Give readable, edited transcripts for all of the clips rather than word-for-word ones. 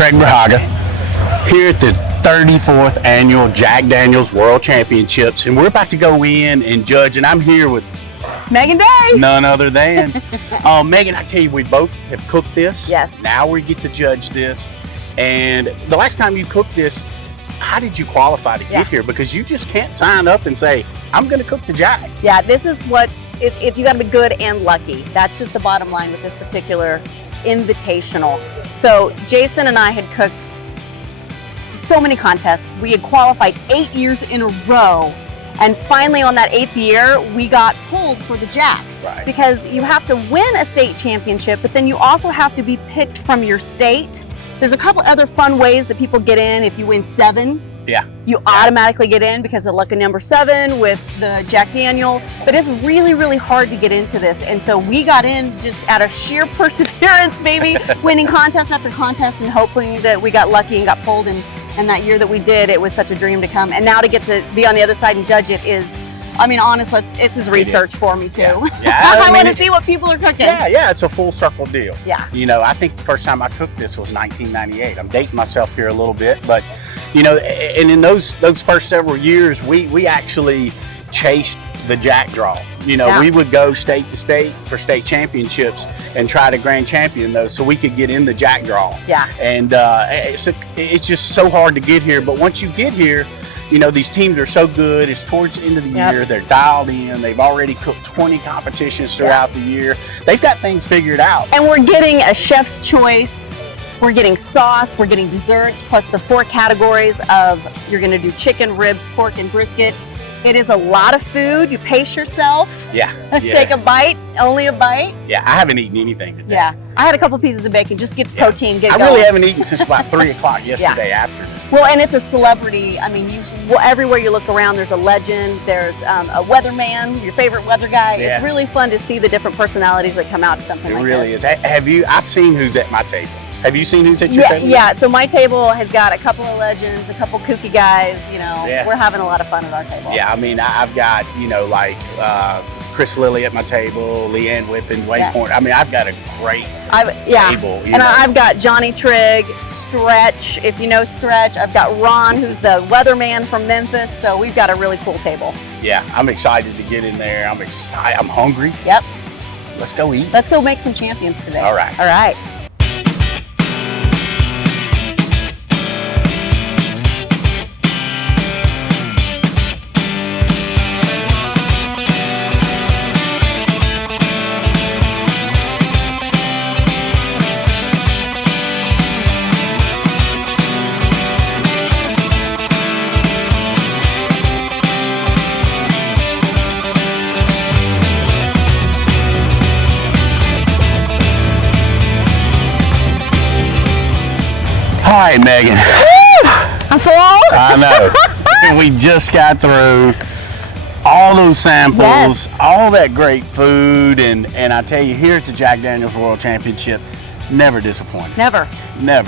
Craig Brahaga here at the 34th annual Jack Daniel's World Championships, and we're about to go in and judge, and I'm here with Megan Day. none other than Megan. I tell you, we both have cooked this. Yes. Now we get to judge this. And the last time you cooked this, how did you qualify to get here? Because you just can't sign up and say, I'm going to cook the Jack. Yeah, this is what, if you got to be good and lucky. That's just the bottom line with this particular invitational. So Jason and I had cooked so many contests. We had qualified 8 years in a row. And finally on that 8th year, we got pulled for the Jack. Right. Because you have to win a state championship, but then you also have to be picked from your state. There's a couple other fun ways that people get in. If you win 7, you automatically get in because of lucky number 7 with the Jack Daniel. But it's really, really hard to get into this. And so we got in just out of sheer perseverance, maybe winning contest after contest and hoping that we got lucky and got pulled. And that year that we did, it was such a dream to come. And now to get to be on the other side and judge it is, I mean, honestly, it's his research for me too. I want to see what people are cooking. Yeah, it's a full circle deal. Yeah. You know, I think the first time I cooked this was 1998. I'm dating myself here a little bit, but you know, and in those first several years, we actually chased the Jack draw. You know, we would go state to state for state championships and try to grand champion those so we could get in the Jack draw. Yeah. And it's just so hard to get here, but once you get here, you know, these teams are so good. It's towards the end of the year. They're dialed in. They've already cooked 20 competitions throughout the year. They've got things figured out. And we're getting a chef's choice. We're getting sauce. We're getting desserts, plus the 4 categories of, you're going to do chicken, ribs, pork, and brisket. It is a lot of food. You pace yourself. Take a bite, only a bite. Yeah, I haven't eaten anything today. Yeah, I had a couple pieces of bacon just to get the protein, get I going. really haven't eaten since about 3 o'clock yesterday afternoon. Well, and it's a celebrity. I mean, everywhere you look around, there's a legend. There's a weatherman, your favorite weather guy. Yeah. It's really fun to see the different personalities that come out to something like this. It really is. Have you? I've seen who's at my table. Have you seen who's at your table? Yeah, so my table has got a couple of legends, a couple kooky guys, you know. We're having a lot of fun at our table. Yeah, I mean, I've got, you know, like Chris Lilly at my table, Leanne Whippen, Wayne Point. I mean, I've got a great table. And I've got Johnny Trigg, Stretch, if you know Stretch. I've got Ron, who's the weatherman from Memphis. So we've got a really cool table. Yeah, I'm excited to get in there. I'm excited. I'm hungry. Yep. Let's go eat. Let's go make some champions today. All right. All right. All right, Megan. I'm full. I know. We just got through all those samples, all that great food, and I tell you, here at the Jack Daniel's World Championship, never disappointed. Never.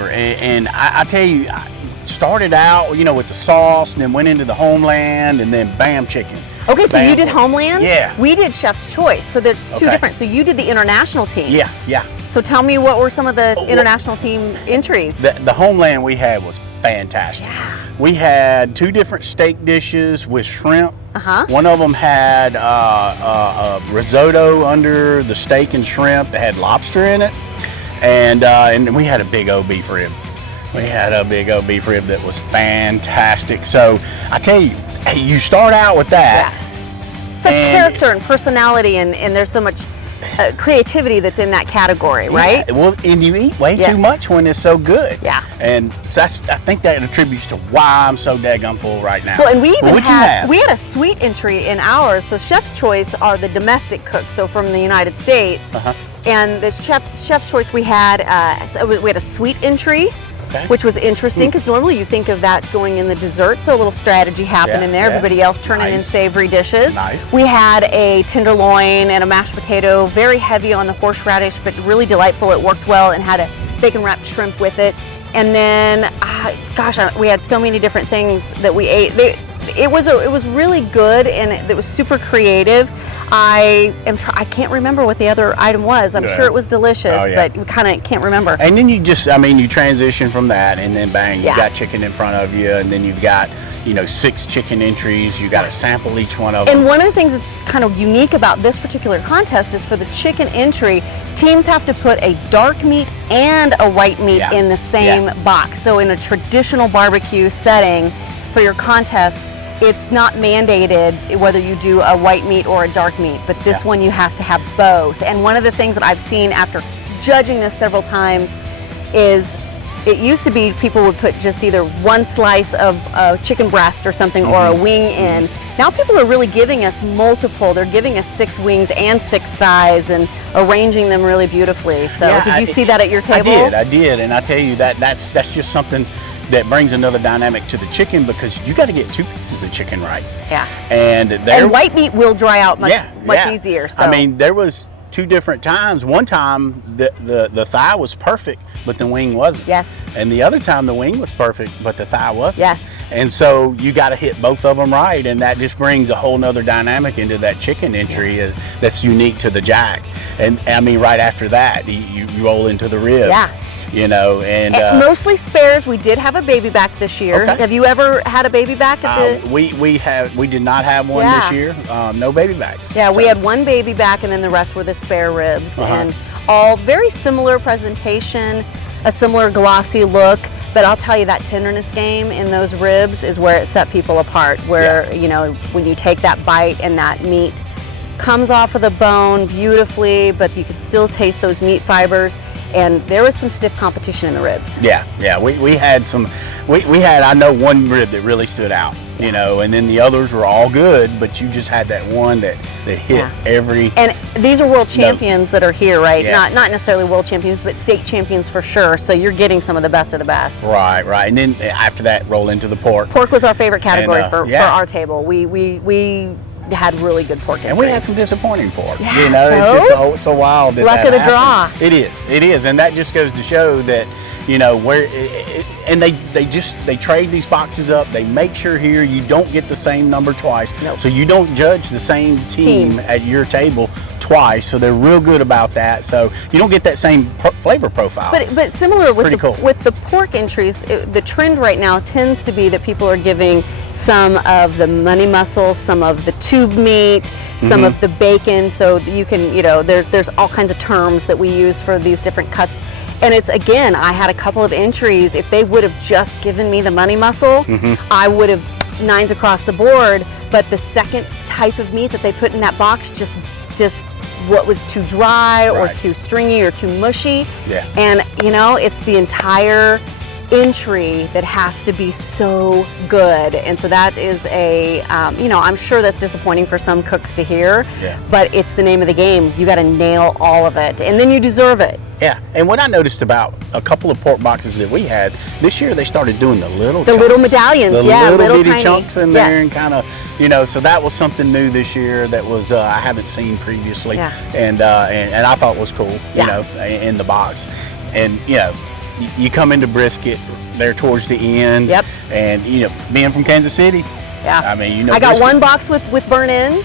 And I tell you, I started out, you know, with the sauce, and then went into the Homeland, and then bam, chicken. Okay, so you did Homeland? Yeah. We did Chef's Choice, so there's two different. So you did the international teams. Yeah. So tell me, what were some of the international team entries? The Homeland we had was fantastic. Yeah. We had 2 different steak dishes with shrimp. One of them had a risotto under the steak and shrimp that had lobster in it, and we had a big old beef rib. We had a big old beef rib that was fantastic. So I tell you, you start out with that. Yes. Such character and personality, and there's so much creativity that's in that category, right? Yeah, well, and you eat way too much when it's so good. Yeah. And I think that attributes to why I'm so daggone full right now. Well, and we even had a sweet entry in ours. So Chef's Choice are the domestic cooks, so from the United States. And this Chef's Choice we had a sweet entry. Which was interesting because normally you think of that going in the dessert, so a little strategy happening there. Everybody else turning in savory dishes. We had a tenderloin and a mashed potato, very heavy on the horseradish, but really delightful. It worked well, and had a bacon wrapped shrimp with it. And then, we had so many different things that we ate. It was really good, and it was super creative. I can't remember what the other item was. I'm sure it was delicious, but we kind of can't remember. And then you transition from that, and then bang, you got chicken in front of you, and then you've got 6 chicken entries. You got to sample each one of them. And one of the things that's kind of unique about this particular contest is for the chicken entry, teams have to put a dark meat and a white meat in the same box. So in a traditional barbecue setting for your contest, it's not mandated whether you do a white meat or a dark meat, but this one you have to have both. And one of the things that I've seen after judging this several times is it used to be people would put just either one slice of chicken breast or something or a wing in. Now people are really giving us multiple. They're giving us 6 wings and 6 thighs and arranging them really beautifully. So did you see that at your table? I did, and I tell you that's just something that brings another dynamic to the chicken, because you got to get 2 pieces of chicken right. Yeah. And white meat will dry out much easier. So. I mean, there was 2 different times. One time the thigh was perfect, but the wing wasn't. Yes. And the other time the wing was perfect, but the thigh wasn't. Yes. And so you got to hit both of them right, and that just brings a whole nother dynamic into that chicken entry that's unique to the Jack. And I mean, right after that, you roll into the rib. Yeah. And mostly spares. We did have a baby back this year. Okay. Have you ever had a baby back at the? We did not have one this year. No baby backs. Yeah, so. We had one baby back, and then the rest were the spare ribs, and all very similar presentation, a similar glossy look. But I'll tell you, that tenderness game in those ribs is where it set people apart. Where when you take that bite and that meat comes off of the bone beautifully, but you can still taste those meat fibers. And there was some stiff competition in the ribs. Yeah. We had some. We had, I know, one rib that really stood out. And then the others were all good, but you just had that one that hit every. And these are world champions that are here, right? Yeah. Not necessarily world champions, but state champions for sure. So you're getting some of the best of the best. Right. And then after that, roll into the pork. Pork was our favorite category for our table. We had really good pork entries. And we had some disappointing pork. Yeah, it's just so wild that luck of the draw. It is, and that just goes to show that where and they trade these boxes up. They make sure here you don't get the same number twice. Nope. So you don't judge the same team at your table twice. So they're real good about that. So you don't get that same flavor profile. But similar with the pork entries, the trend right now tends to be that people are giving some of the money muscle, some of the tube meat, some of the bacon. So you can, there's all kinds of terms that we use for these different cuts. And it's, again, I had a couple of entries. If they would have just given me the money muscle, I would have 9s across the board. But the second type of meat that they put in that box just what was too dry or too stringy or too mushy. Yeah. And, it's the entire entry that has to be so good, and so that is I'm sure that's disappointing for some cooks to hear, but it's the name of the game. You got to nail all of it, and then you deserve it. Yeah, and what I noticed about a couple of pork boxes that we had this year, they started doing the little medallions, the little bitty tiny chunks in there, and kind of so that was something new this year that was I haven't seen previously, and I thought was cool, in the box, and you come into brisket there towards the end, and being from Kansas City, I mean, I got one box with burnt ends,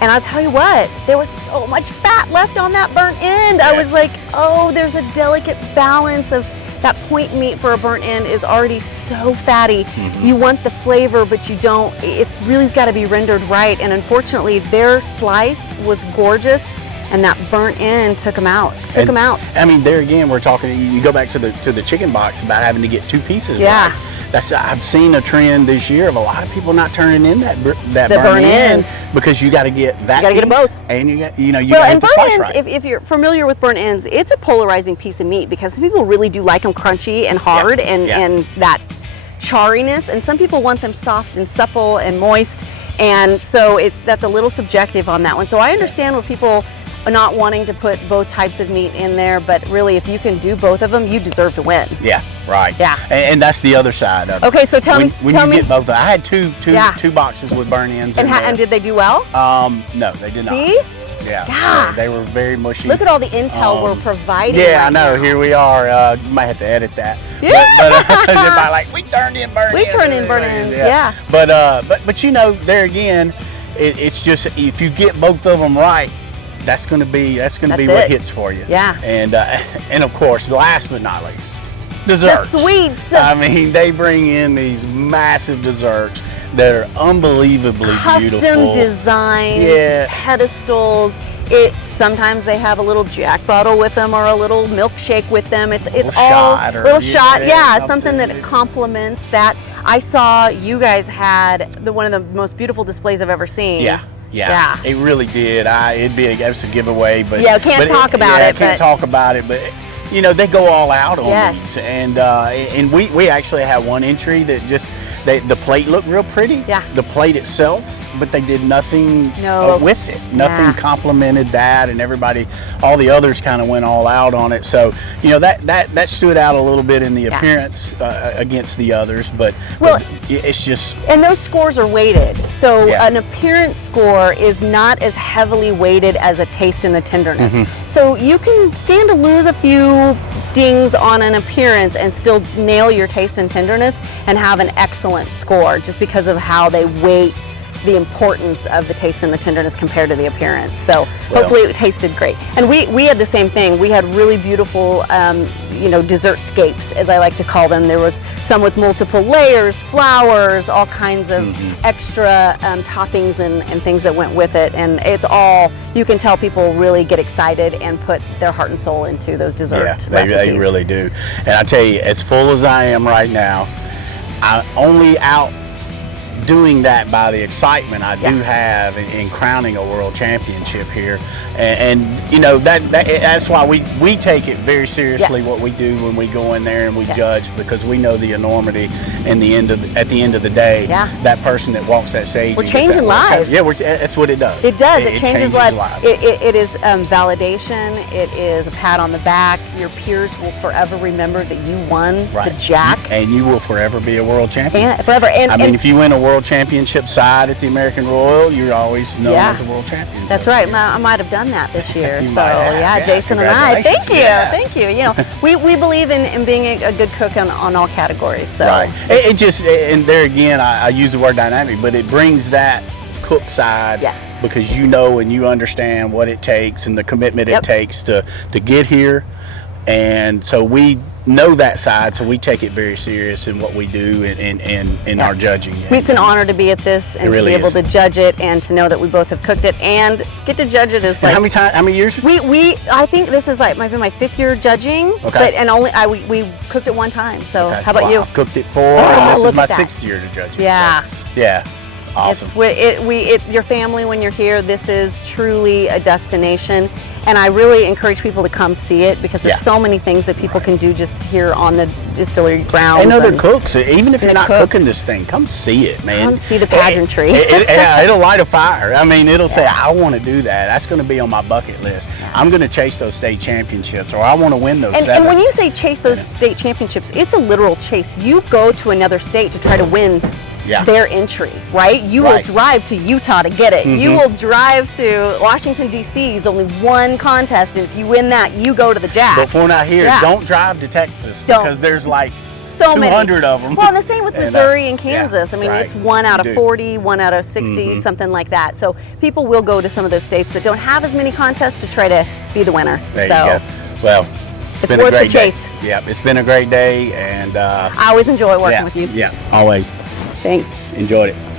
and I'll tell you what, there was so much fat left on that burnt end. I was like, oh, there's a delicate balance of that point meat for a burnt end is already so fatty. You want the flavor, but you don't. It's really's got to be rendered right, and unfortunately, their slice was gorgeous. And that burnt end took them out. I mean, there again, we're talking. You go back to the chicken box about having to get 2 pieces. Yeah. Right. I've seen a trend this year of a lot of people not turning in that burnt end because you got to get that. You got to get them both, and you got to get the slice right. If you're familiar with burnt ends, it's a polarizing piece of meat because some people really do like them crunchy and hard and that charriness, and some people want them soft and supple and moist, and so that's a little subjective on that one. So I understand what people not wanting to put both types of meat in there, but really if you can do both of them, you deserve to win. Yeah, right. Yeah. And that's the other side of it. Okay, so tell me. Get both. I had two boxes with burnt ends and did they do well? No, they did not. See? Yeah. They were very mushy. Look at all the intel we're providing. Yeah, right I know. Now. Here we are. You might have to edit that. Yeah. But we turned in burnt ends. We turned in burnt ends. Yeah. But there again, it's just, if you get both of them right, that's going to be what hits for you. Yeah. And of course, last but not least, desserts. The sweets. I mean, they bring in these massive desserts that are unbelievably beautiful. Custom design, pedestals. Sometimes they have a little Jack bottle with them or a little milkshake with them. It's all little shot, something that complements that. I saw you guys had one of the most beautiful displays I've ever seen. Yeah, it really did. It's a giveaway, but can't talk about it. Can't talk about it, but you know, they go all out on these, and we actually had one entry that just the plate looked real pretty. Yeah, the plate itself, but they did nothing with it. Nothing complemented that, and all the others kind of went all out on it. So, you know, that stood out a little bit in the appearance against the others, but it's just... And those scores are weighted. So an appearance score is not as heavily weighted as a taste and a tenderness. So you can stand to lose a few dings on an appearance and still nail your taste and tenderness and have an excellent score, just because of how they weight the importance of the taste and the tenderness compared to the appearance. So hopefully it tasted great. And we had the same thing. We had really beautiful, you know, dessert scapes, as I like to call them. There was some with multiple layers, flowers, all kinds of extra toppings and things that went with it. And it's all, you can tell people really get excited and put their heart and soul into those dessert recipes. They really do. And I tell you, as full as I am right now, I only doing that by the excitement I do have in crowning a world championship here, and you know, that's why we take it very seriously what we do when we go in there and we judge, because we know the enormity and at the end of the day, that person that walks that stage, we're changing lives. That's what it does. It does. It changes lives. It is validation. It is a pat on the back. Your peers will forever remember that you won the Jack, and you will forever be a world champion. Forever. And I mean, if you win a world championship side at the American Royal, you're always known as a world champion. That's right. I might have done that this year. So Jason and I, thank you. You know, we believe in being a good cook on all categories. So it just, and there again, I use the word dynamic, but it brings that cook side, because you know and you understand what it takes and the commitment it takes to get here. And so we know that side, so we take it very serious in what we do in our judging. It's an honor to be at this and to be able to judge it, and to know that we both have cooked it and get to judge it. Is like, how many years? I think this is like maybe my 5th year judging. Okay. But we cooked it one time. So how about you? I've cooked it 4, and this is my 6th year to judge it. Yeah. Awesome. Your family, when you're here, this is truly a destination, and I really encourage people to come see it, because there's so many things that people can do just here on the distillery grounds. And other cooks, even if you're not cooking this thing, come see it, man. Come see the pageantry. It'll light a fire. I mean, it'll say, I want to do that. That's going to be on my bucket list. I'm going to chase those state championships, or I want to win those 7. And when you say chase those state championships, it's a literal chase. You go to another state to try to win their entry, right? You will drive to Utah to get it. You will drive to Washington, D.C. is only one contest, and if you win that, you go to the Jack. But if we're not here, don't drive to Texas, because there's like so 200 of them. Well, and the same with Missouri and Kansas. I mean, it's 1 out of 40, 1 out of 60, something like that. So people will go to some of those states that don't have as many contests to try to be the winner. There you go. Well, it's worth the chase. Yep, it's been a great day, and I always enjoy working with you. Yeah, always. Thanks. Enjoyed it.